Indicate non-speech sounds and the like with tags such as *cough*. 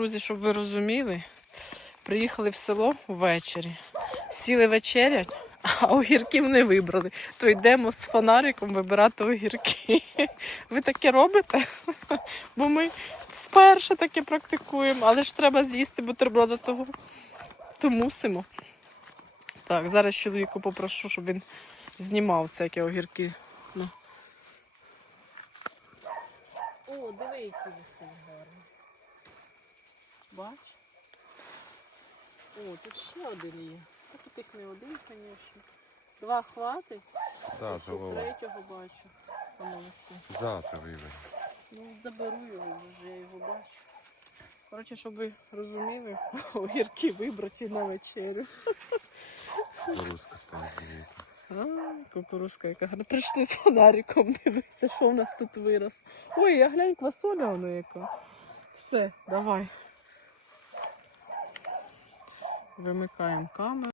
Друзі, щоб ви розуміли, приїхали в село ввечері, сіли вечерять, а огірків не вибрали. То йдемо з фонариком вибирати огірки. Ви таке робите? Бо ми вперше таке практикуємо, але ж треба з'їсти бутерброда того, то мусимо. Так, зараз чоловіку попрошу, щоб він знімав всякі огірки. Ну. О, диви, які висить гарно. Бач? О, тут ще один є. Так тут їх не один, звісно. Два хватить. Тут голова. третього бачу. Висить. Завтра вивезу. Ну, заберу його, вже я його бачу. Коротше, щоб ви розуміли, *laughs* огірки вибраті на вечерю. Руска стане дивіться. А, кукурузка яка гарна. Прийшли з фонариком дивитися, що в нас тут вирос. Ой, я глянь, квасоля воно яка. Все, давай. Вимикаємо камеру.